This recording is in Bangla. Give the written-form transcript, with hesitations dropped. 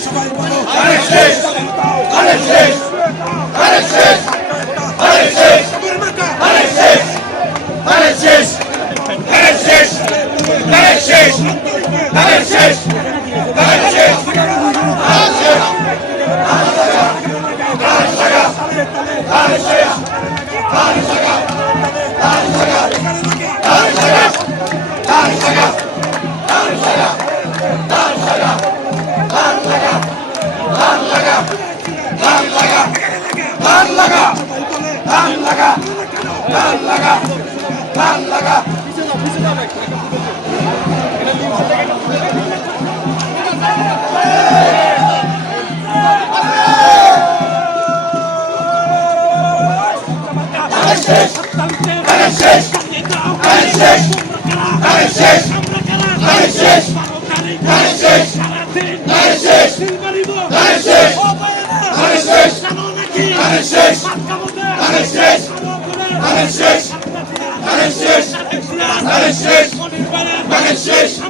সবাই বলো ধানের শেষ, ধানের শেষ, ধানের শেষ, ধানের শেষ, ধানের শেষ, ধানের শেষ, ধানের শেষ, ধানের শেষ, ধানের শেষ, ধানের শেষ, ধান লাগা, ধান লাগা, ধান লাগা, ধান লাগা। ধানের শেষ, ধানের শেষ, ধানের শেষ, ধানের শেষ, ধানের শেষ, ধানের শেষ, ধানের শেষ, ধানের শেষ, ধানের শেষ, ধানের শেষ, ধানের শেষ, ধানের শেষ, ধানের শেষ, ধানের শেষ, ধানের শেষ, ধানের শেষ,